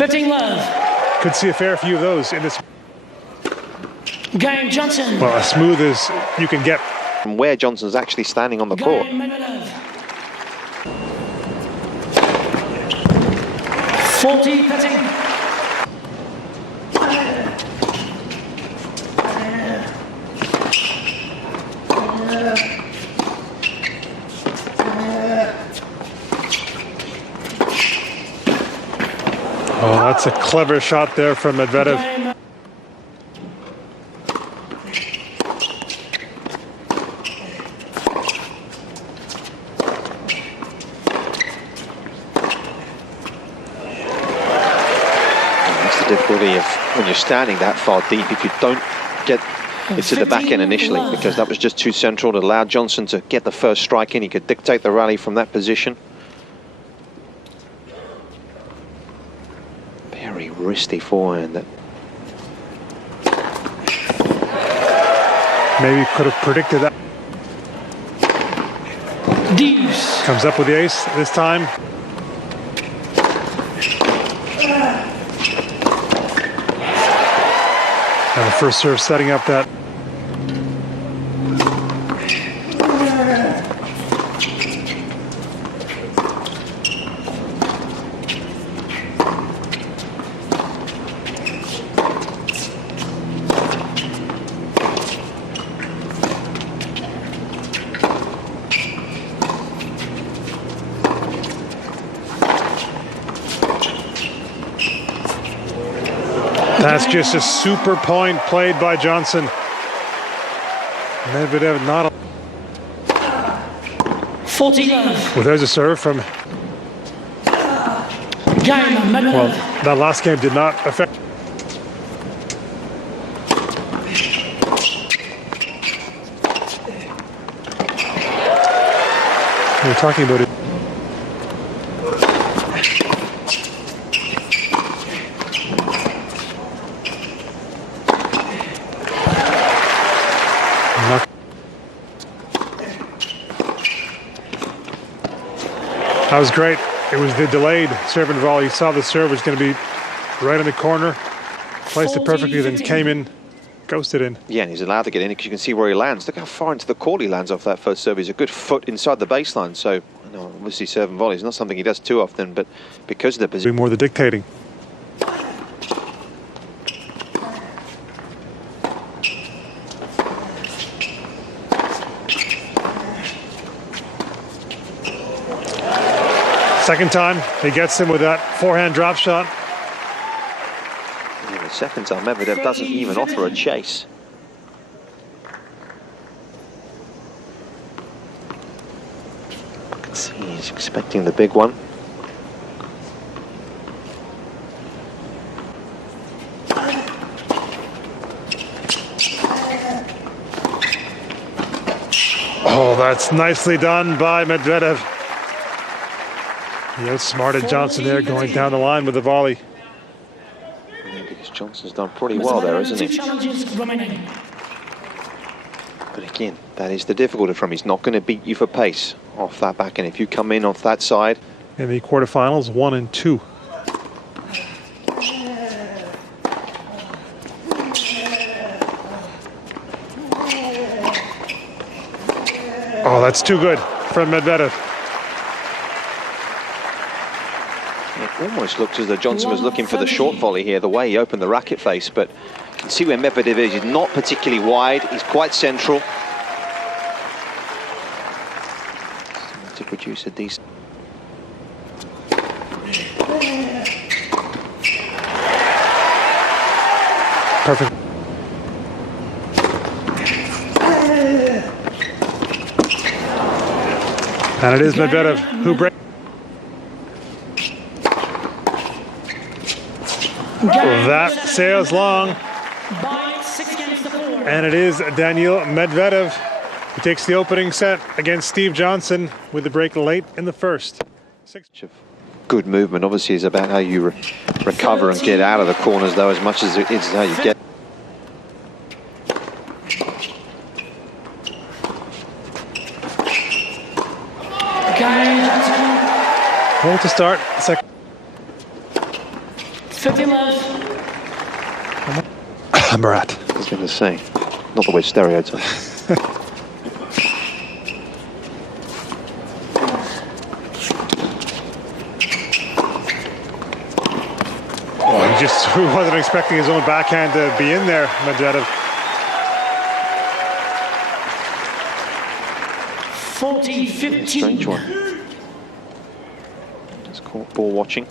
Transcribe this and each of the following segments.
15 love. Could see a fair few of those in this Game Johnson. well, as smooth as you can get. From where Johnson's actually standing on the court. Game Medvedev. 40-13. Oh, that's a clever shot there from Medvedev. That's the difficulty of when you're standing that far deep, if you don't get it to the back end initially, because that was just too central. It allowed Johnson to get the first strike in. He could dictate the rally from that position. Very wristy forehand. That Maybe could have predicted that. Deuce. Comes up with the ace this time. And the first serve setting up that. That's just a super point played by Johnson. Medvedev not. 40 love. Well, there's a serve from. Game Medvedev. Well, that last game did not affect. We're talking about it. That was great. It was the delayed serve and volley. You saw the serve was going to be right in the corner. Placed it perfectly, then came in, ghosted in. Yeah, and he's allowed to get in because you can see where he lands. Look how far into the court he lands off that first serve. He's a good foot inside the baseline. So, you know, obviously serve and volley is not something he does too often, but because of the position. Be more the dictating. Second time, he gets him with that forehand drop shot. Yeah, the second time, Medvedev doesn't even offer a chase. You can see he's expecting the big one. Oh, that's nicely done by Medvedev. He outsmarted Johnson there, going down the line with the volley. Yeah, because Johnson's done pretty well there, isn't he? But again, that is the difficulty from him. He's not going to beat you for pace off that back end. If you come in off that side. In the quarterfinals, 1 and 2. Oh, that's too good from Medvedev. It almost looks as though Johnson was looking for the short volley here, the way he opened the racket face, but you can see where Medvedev is. He's not particularly wide, he's quite central. To produce a decent... Perfect. And it is Medvedev who breaks. That sails long. And it is Daniil Medvedev who takes the opening set against Steve Johnson with the break late in the first. Good movement obviously is about how you recover and get out of the corners, though, as much as it is how you get. Hold to start. Second. 50 love. Murat. I was going to say, not the way stereotype. He wasn't expecting his own backhand to be in there, Medvedev. 40-15. Strange one. Just caught ball watching.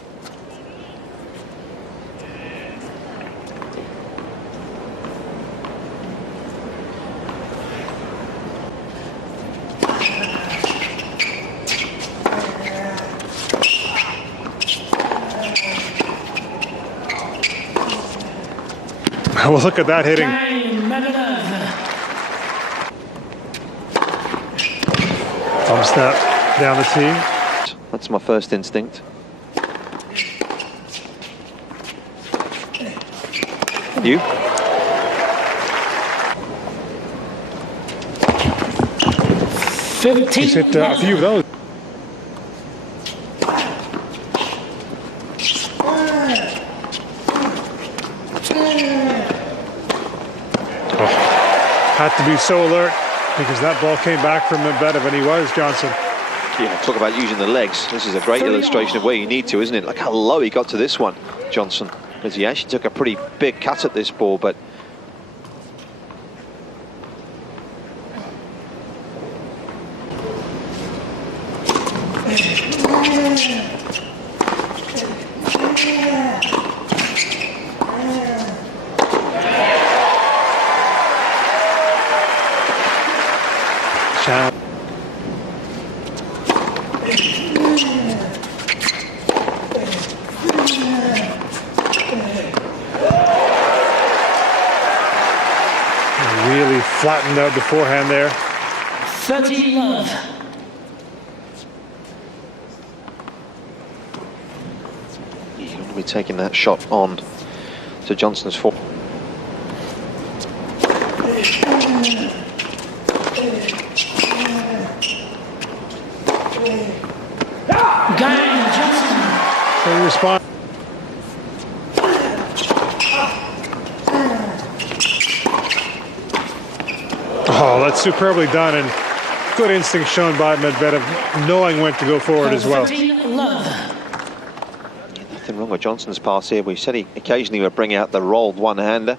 Well, look at that hitting. Medvedev. Thumb snap down the tee. That's my first instinct. You? He's hit a few of those. Had to be so alert because that ball came back from Medvedev and he was Johnson. Yeah, talk about using the legs. This is a great illustration of where you need to, isn't it? Like how low he got to this one, Johnson. Because he actually took a pretty big cut at this ball, but really flattened out the forehand there. 30 love. he's going to be taking that shot on to Johnson's foot. Gang Johnson. So he responds. Oh, that's superbly done and good instinct shown by Medvedev, knowing when to go forward as well. 15 love. Nothing wrong with Johnson's pass here. We said he occasionally would bring out the rolled one-hander.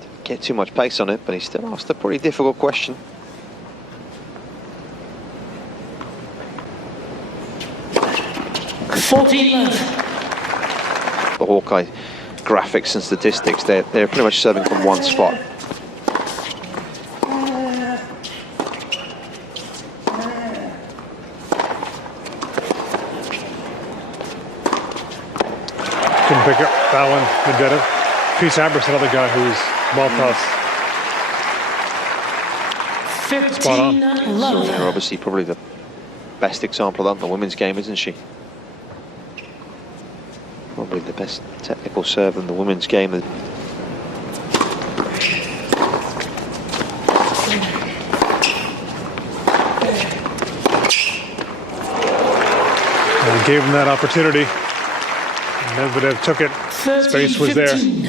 Didn't get too much pace on it, but he still asked a pretty difficult question. The Hawkeye graphics and statistics, they're pretty much serving from one spot. Couldn't pick up that one, Medvedev. Pete Sampras, another guy who's ball toss. 15 love. So they're obviously probably the best example of that in the women's game, isn't she? Probably the best technical serve in the women's game. And gave him that opportunity. Medvedev took it. 30, Space was there. 15.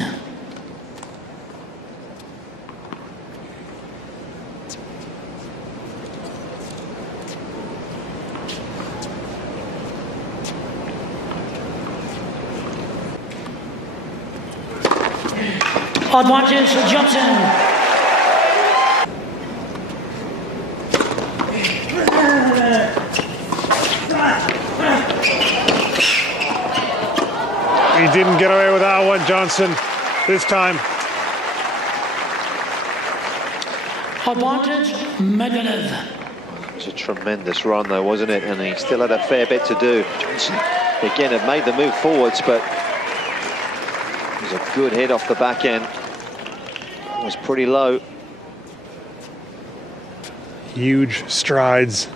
Advantage Johnson. He didn't get away with that one, Johnson, this time. Advantage Medvedev. It was a tremendous run though, wasn't it? And he still had a fair bit to do. Johnson, again, had made the move forwards, but it was a good hit off the back end. It was pretty low. Huge strides.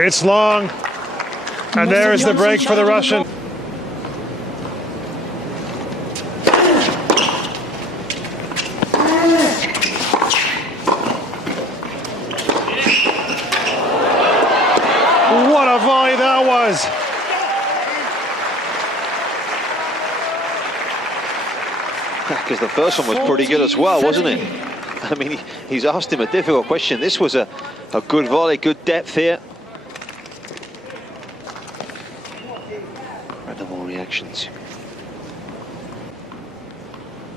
It's long, and there is the break for the Russian. was. Because the first one was pretty good as well, wasn't it? I mean, he's asked him a difficult question. This was a good volley, good depth here. Incredible reactions.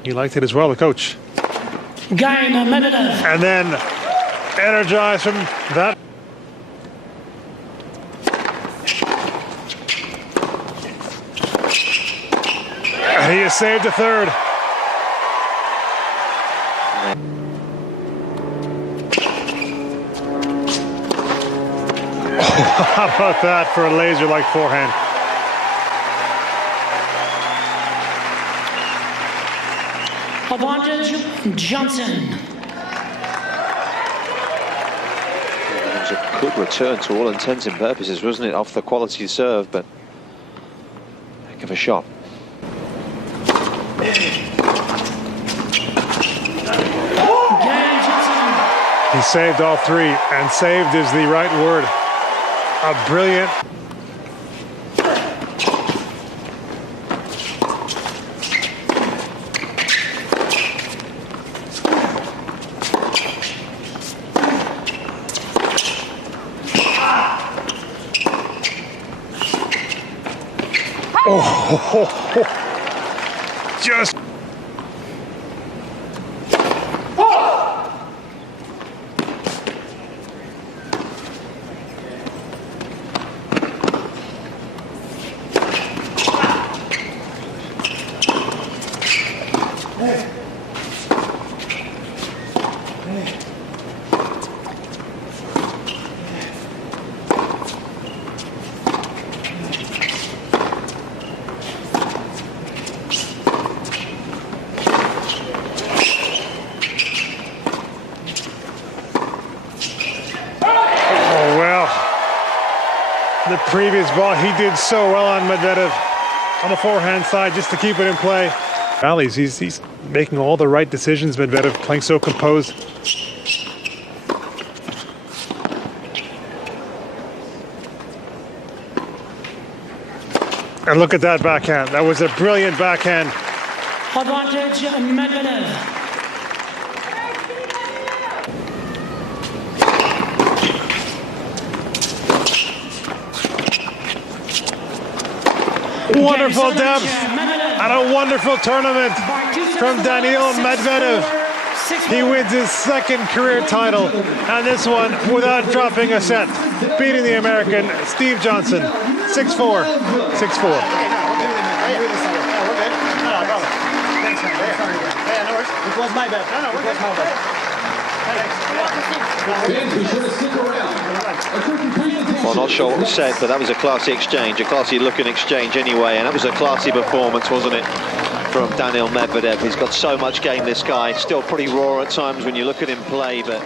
He liked it as well, the coach. Game Medvedev. And then energized from that. And he has saved a third. How about that for a laser-like forehand? Advantage Johnson. It was a good return to all intents and purposes, wasn't it? Off the quality serve, but heck of a shot. He saved all three, and saved is the right word. A brilliant. Oh, just. The previous ball, he did so well on Medvedev on the forehand side just to keep it in play. Rallies, he's making all the right decisions, Medvedev, playing so composed. And look at that backhand. That was a brilliant backhand. Advantage Medvedev. Wonderful depth and a wonderful tournament from Daniil Medvedev. He wins his second career title, and this one without dropping a set, beating the American Steve Johnson 6-4, 6-4. It was my bad. No, it was my bad. Well, not sure what was said, but that was a classy exchange, a classy looking exchange anyway, and that was a classy performance, wasn't it, from Daniil Medvedev. He's got so much game, this guy, still pretty raw at times when you look at him play, but